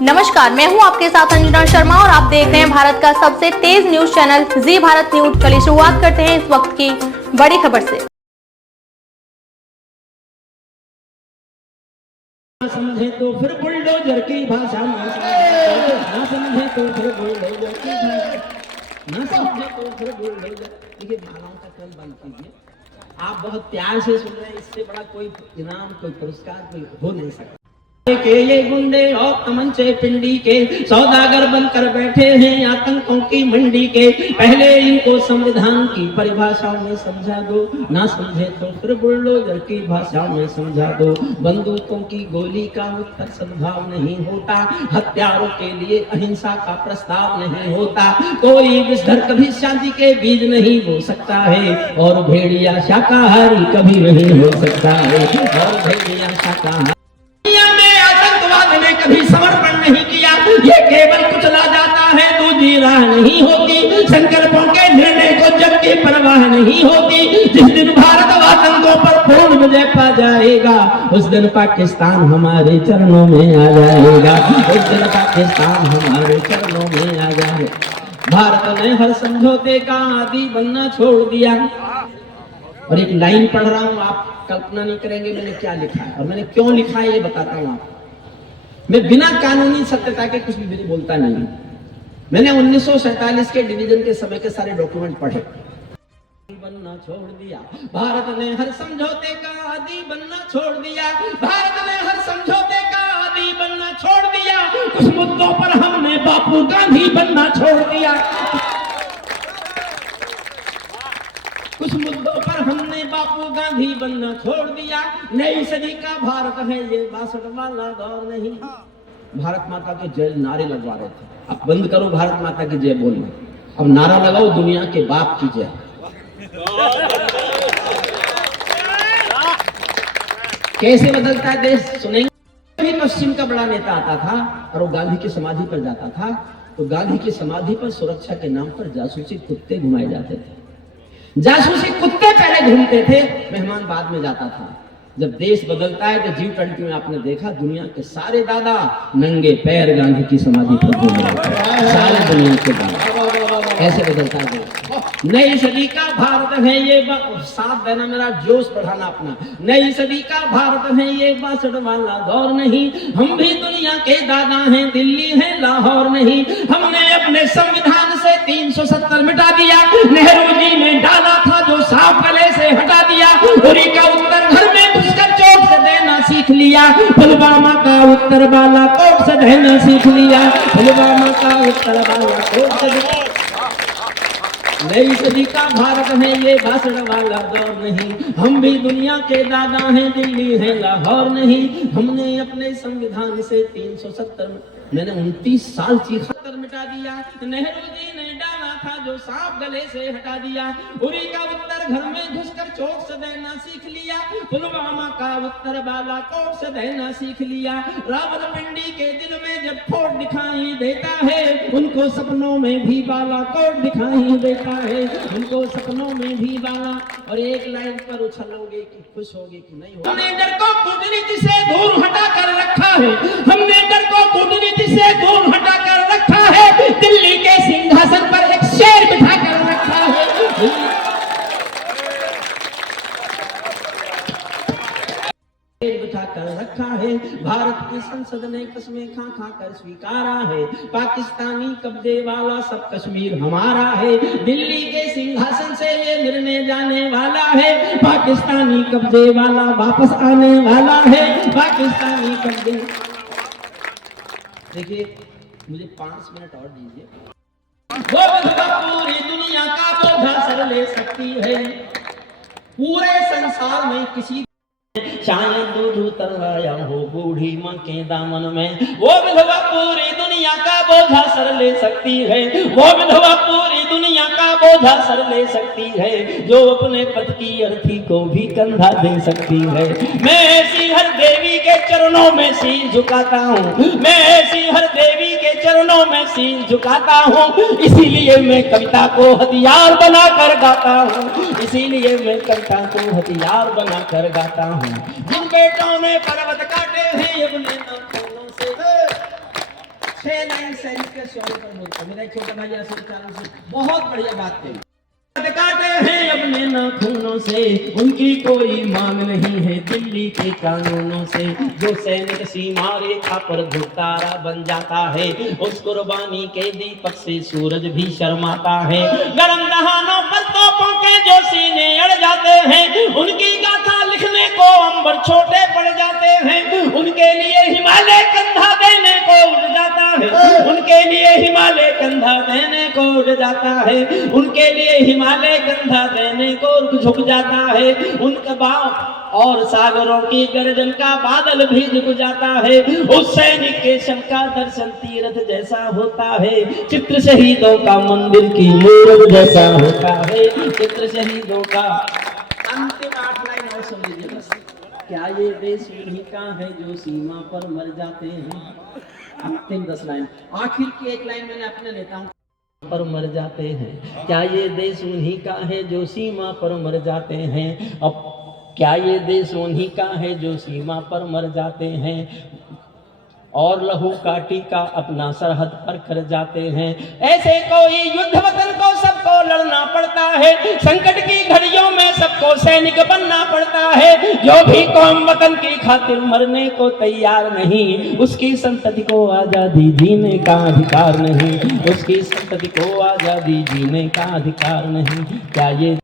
नमस्कार, मैं हूं आपके साथ अंजना शर्मा और आप देख रहे हैं भारत का सबसे तेज न्यूज चैनल जी भारत न्यूज। चलिए शुरुआत करते हैं इस वक्त की बड़ी खबर से। समझे तो फिर बुलडोजर की भाषा में ना समझे तो फिर बुलडोजर की भाषा ना समझे तो फिर बुलडोजर। देखिए भावनाओं का क्रम बंद कीजिए। आप बहुत प्यार से सुन रहे हैं, इससे बड़ा कोई इनाम कोई पुरस्कार कोई हो नहीं सकता। के ये गुंडे और तमंचे पिंडी के सौदागर बनकर बैठे हैं आतंकों की मंडी के। पहले इनको संविधान की परिभाषा में समझा दो, ना समझे तो फिर बुलडोजर की भाषा में समझा दो। बंदूकों की गोली का उत्तर सद्भाव नहीं होता, हत्यारों के लिए अहिंसा का प्रस्ताव नहीं होता। कोई विषधर कभी शांति के बीज नहीं बो सकता है और भेड़िया शाकाहारी कभी नहीं हो सकता है और भेड़िया शाकाहारी ने कभी समर्पण नहीं किया। ये केवल कुचला जाता है, दूसरी राह नहीं होती। संकल्पों के निर्णय को जग की परवाह नहीं होती। जिस दिन भारत आतंकों पर पूर्ण विजय पा जाएगा, उस दिन पाकिस्तान हमारे चरणों में आ जाएगा। उस दिन पाकिस्तान हमारे चरणों में आ जाएगा। भारत ने हर समझौते का आदी बनना छोड़ दिया। और एक लाइन पढ़ रहा हूं, आप कल्पना नहीं करेंगे मैंने क्या लिखा है और मैंने क्यों लिखा है, ये बताता हूं आपको। मैं बिना कानूनी सत्यता के कुछ भी बोलता नहीं। मैंने 1947 के डिवीजन के समय के सारे डॉक्यूमेंट पढ़े। बनना छोड़ दिया भारत ने, हर समझौते का आदी बनना छोड़ दिया। भारत ने हर समझौते का आदी बनना छोड़ दिया। कुछ मुद्दों पर हमने बापू गांधी बनना छोड़ दिया। कुछ मुद्दों पर हमने बापू गांधी बनना छोड़ दिया। नई सदी का भारत है ये 62 वाला दौर नहीं। भारत माता के जय नारे लगवा रहे थे, अब बंद करो भारत माता की जय बोलना, अब नारा लगाओ दुनिया के बाप की जय। कैसे बदलता है देश सुनेंगे। पश्चिम का बड़ा नेता आता था और वो गांधी की समाधि पर जाता था, तो गांधी की समाधि पर सुरक्षा के नाम पर जासूसी कुत्ते घुमाए जाते थे। जासूसी कुत्ते पहले घूमते थे, मेहमान बाद में जाता था। जब देश बदलता है तो G20 में आपने देखा दुनिया के सारे दादा नंगे पैर गांधी की समाधि पर घूम रहे थे, सारे दुनिया के दादा। ऐसे बदलता है देश। नई सदी का भारत है ये, साथ देना मेरा जोश बढ़ाना अपना। नई सदी का भारत है ये 62 वाला दौर नहीं। हम भी दुनिया के दादा हैं, दिल्ली है लाहौर नहीं। हमने अपने संविधान से 370 मिटा दिया। नेहरू जी ने डाला था जो साफ गले से हटा दिया। उरी का उत्तर घर में घुसकर चोट से देना सीख लिया। पुलवामा का उत्तर बालाकोट से देना सीख लिया। पुलवामा का उत्तर बालाकोट से। नई सदी का भारत है ये 62 वाला दौर नहीं। हम भी दुनिया के दादा हैं, दिल्ली है लाहौर नहीं। हमने अपने संविधान से 370 मैंने 29 साल चीखा मिटा दिया। नेहरू जी ने डाला था जो सांप गले से हटा दिया। उरी का उत्तर घर में घुसकर चोट से देना सीख लिया। पुलवामा का उत्तर बालाकोट से देना सीख लिया। रावलपिंडी के दिल में जब फोड़ दिखाई देता है, उनको सपनों में भी बालाकोट दिखाई देता है। उनको सपनों में भी बाला। और एक लाइन पर उछलोगे कि खुश होगे कि नहीं होगे। हमने डर को कूटनीति से दूर हटा कर रखा है। हमने डर को कूटनीति से दूर हटा कर रखा है। दिल्ली के सिंहासन पर एक शेर बिठा कर रखा है। बिठा कर रखा है। भारत की संसद ने कस्में खा खा कर स्वीकारा है। पाकिस्तानी कब्जे वाला सब कश्मीर हमारा है। दिल्ली के सिंहासन से ये निर्णय जाने वाला है। पाकिस्तानी कब्जे वाला वापस आने वाला है। पाकिस्तानी कब्जे। देखिए मुझे 5 मिनट और दीजिए। वो विधवा पूरी दुनिया का बोझा सर ले सकती है। पूरे संसार में किसी शायद दूध उतरवाया हो बूढ़ी माँ के दामन में। वो विधवा पूरी दुनिया का बोझा सर ले सकती है। वो विधवा पूरी दुनिया का बोझा सर ले सकती है, जो अपने पति की अर्थी को भी कंधा दे सकती है। मैं ऐसी हर देवी के चरणों में शीश झुकाता हूँ। मैं ऐसी हर देवी के चरणों में शीश झुकाता हूँ। इसीलिए मैं कविता को हथियार बना कर गाता हूँ। इसीलिए मैं कविता को हथियार बना कर गाता हूँ। जिन बेटों ने पर्वत काटे हैं अपने नाखूनों से, 6 लाइन सैनिक के शौर्य पर बोलता। मेरा एक छोटा भाई अशोक चारण से बहुत बढ़िया बात कही। काटे हैं अपने नाखूनों से, उनकी कोई मांग नहीं है दिल्ली के कानूनों से। जो सैनिक सीमा रेखा पर धुतारा बन जाता है, उस कुर्बानी के दीपक से सूरज भी शर्माता है। गरम दहानों पर तोपों के जो सीने अड़ जाते हैं, उनकी गाथा लिखने को अंबर छोटे पड़ जाते हैं। उनके लिए हिमालय कंधा देने को उड़ जाता है, उनके लिए हिमालय कंधा देने को उड़ जाता है, उनके लिए हिमालय कंधा देने को झुक जाता है। उनका बाप और सागरों की गर्जन का बादल भी झुक जाता है। उस सैनिक के शव का दर्शन तीर्थ जैसा होता है, चित्र शहीदों का मंदिर की मूर्त जैसा होता है। चित्र शहीदों का अंतिम 8 लाइन और सुन लीजिए बस। क्या ये देश उन्हीं का है जो सीमा पर मर जाते हैं। अंतिम 10 लाइन, आखिर की 1 लाइन मैंने अपने नेताओं पर मर जाते हैं। क्या ये देश उन्हीं का है जो सीमा पर मर जाते हैं। अब क्या ये देश उन्हीं का है जो सीमा पर मर जाते हैं, और लहू का टीका अपना सरहद पर कर जाते हैं। ऐसे कोई युद्ध वतन को सबको लड़ना पड़ता है, संकट की घड़ियों में सबको सैनिक बनना पड़ता है। जो भी कौम वतन की खातिर मरने को तैयार नहीं, उसकी संतति को आजादी जीने का अधिकार नहीं, उसकी संतति को आजादी जीने का अधिकार नहीं। क्या ये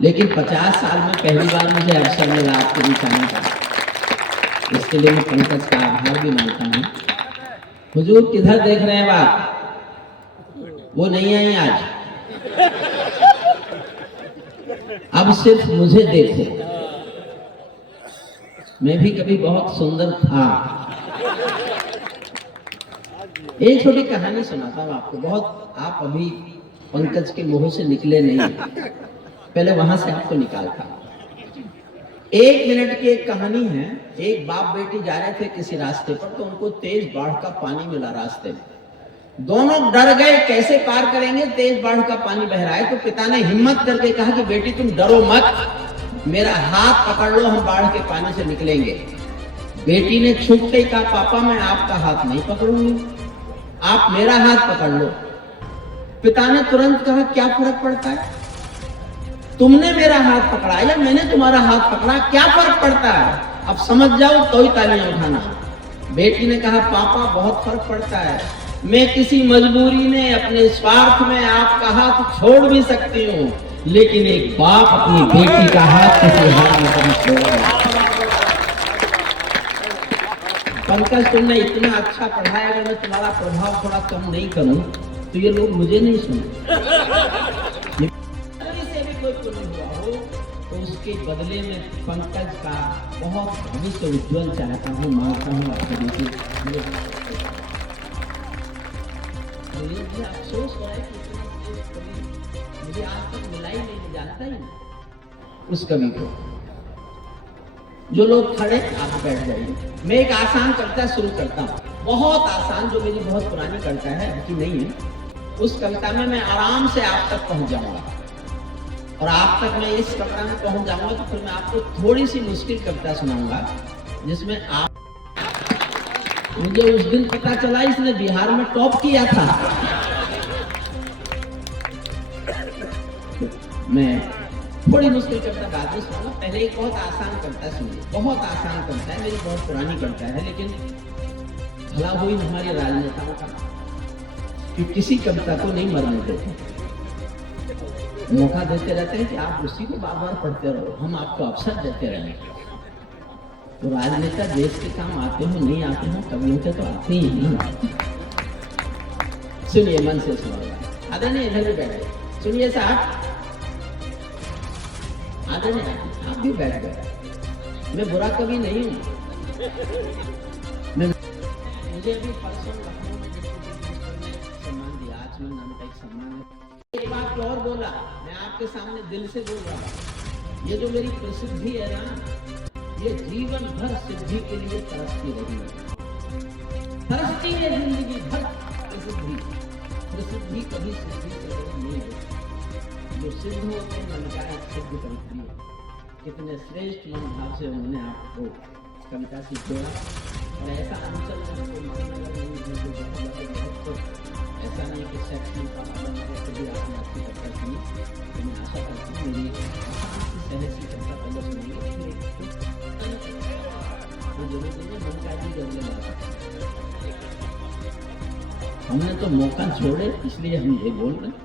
लेकिन 50 साल में पहली बार मुझे अवसर मिला आपके बीच आने का, इसके लिए मैं पंकज का आभार भी मानता हूँ। हुजूर किधर देख रहे हैं बाप, वो नहीं आई आज, अब सिर्फ मुझे देखो। मैं भी कभी बहुत सुंदर था। एक छोटी कहानी सुनाता हूँ आपको, बहुत आप अभी पंकज के मुंह से निकले नहीं, पहले वहां से आपको निकालता। 1 मिनट की एक कहानी है। एक बाप बेटी जा रहे थे किसी रास्ते पर, तो उनको तेज बाढ़ का पानी मिला रास्ते में। दोनों डर गए, कैसे पार करेंगे, तेज बाढ़ का पानी बह रहा है। तो पिता ने हिम्मत करके कहा कि बेटी तुम डरो मत, मेरा हाथ पकड़ लो, हम बाढ़ के पानी से निकलेंगे। बेटी ने छुपते ही कहा पापा मैं आपका हाथ नहीं पकड़ूंगी, आप मेरा हाथ पकड़ लो। पिता ने तुरंत कहा क्या फर्क पड़ता है, तुमने मेरा हाथ पकड़ा या मैंने तुम्हारा हाथ पकड़ा, क्या फर्क पड़ता है, अब समझ जाओ तो ही तालियां उठाना। बेटी ने कहा पापा बहुत फर्क पड़ता है, मैं किसी मजबूरी में अपने स्वार्थ में आपका हाथ छोड़ भी सकती हूँ, लेकिन एक बाप अपनी बेटी का हाथ किसी हाथ में कभी छोड़ा। पंकज तुमने इतना अच्छा पढ़ाया, अगर मैं तुम्हारा प्रभाव थोड़ा कम नहीं करूं तो ये लोग मुझे नहीं सुने। कोई पुण्य हुआ हो तो उसके बदले में पंकज का बहुत भविष्य उज्ज्वल चाहता हूँ, मांगता हूँ आपके लिए। मुझे अफसोस हो रहा है कि मुझे आज तक मिला ही नहीं, जानता ही नहीं उस कवि को। जो लोग खड़े आप बैठ जाइए। मैं एक आसान कविता शुरू करता हूँ, बहुत आसान, जो मेरी बहुत पुरानी कविता है, कि नहीं है। उस कविता में मैं आराम से आप तक पहुंच जाऊंगा, और आप तक मैं इस कविता में पहुंच जाऊंगा तो फिर मैं आपको थोड़ी सी मुश्किल कविता सुनाऊंगा, जिसमें आप, मुझे उस दिन पता चला इसने बिहार में टॉप किया था। मैं थोड़ी मुश्किल कविता बाद में सुनाऊंगा, पहले एक बहुत आसान कविता सुनिए। बहुत आसान कविता है, मेरी बहुत पुरानी कविता है, लेकिन भला हुई हमारे राजनेताओं का कि किसी कविता को नहीं मरने देते, मौका देते रहते हैं कि आप उसी को बार बार पढ़ते रहो, हम आपको अवसर देते रहेंगे। तो राजनेता देश के काम आते हो नहीं आते हो, कवियों के तो आते ही नहीं। सुनिए, मन से सुनिएगा। आदरणीय इधर भी बैठे, सुनिए साहब, आदरणीय आप भी बैठ गए। मैं बुरा कवि नहीं हूँ, मुझे अभी परसों लखनऊ में सम्मान दिया, आचमन नाम का एक सम्मान है। एक बात और बोला, मैं आपके सामने दिल से बोल रहा हूँ, ये जो मेरी प्रसिद्धि है ना, ये जीवन भर सिद्धि के लिए तरसती रही है, तरसती है जिंदगी भर प्रसिद्धि। प्रसिद्धि कभी सिद्धि से नहीं है, जो सिद्ध होते हैं मन का एक सिद्ध करती है। कितने श्रेष्ठ मनोभाव से उन्होंने आपको कविता से जोड़ा, और ऐसा अंचल में सेक्शन का कभी आपने आपकी चर्चा की, तो मैं आशा करता हूँ मेरी सहज की चर्चा पहले सुनेंगे, तो जरूर नहीं मन का भी कर लेगा। हमने तो मौका छोड़े, इसलिए हम ये बोल रहे हैं।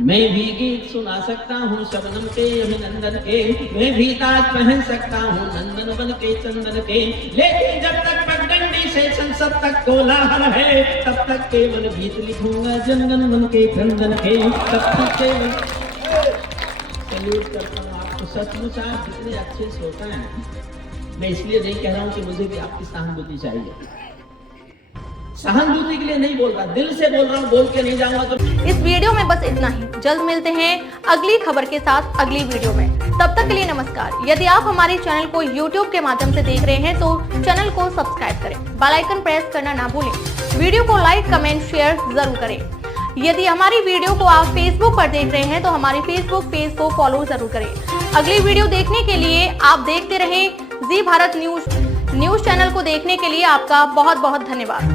मैं भी गीत सुना सकता हूँ शबनम के अभिनंदन के, मैं भी ताज पहन सकता हूँ नंदन बन के चंदन के, लेकिन जब तक पगडंडी से संसद तक कोलाहल है, तब तक केवल गीत लिखूंगा जनगण मन के क्रंदन के, तब तक केवल। सैल्यूट करता हूँ आपको, सचमुच आप कितने अच्छे श्रोता हैं। मैं इसलिए नहीं कह रहा हूँ कि मुझे भी आपकी सहानुभूति चाहिए, सहानुभूति के लिए नहीं बोल रहा, दिल से बोल रहा हूँ, बोल के नहीं जाऊंगा तो। इस वीडियो में बस इतना ही। जल्द मिलते हैं अगली खबर के साथ अगली वीडियो में। तब तक के लिए नमस्कार। यदि आप हमारे चैनल को YouTube के माध्यम से देख रहे हैं तो चैनल को सब्सक्राइब करें, बेल आइकन प्रेस करना ना भूलें, वीडियो को लाइक कमेंट शेयर जरूर करें। यदि हमारी वीडियो को आप Facebook पर देख रहे हैं तो हमारे Facebook पेज को फॉलो जरूर करें। अगली वीडियो देखने के लिए आप देखते रहें जी भारत न्यूज चैनल को देखने के लिए आपका बहुत बहुत धन्यवाद।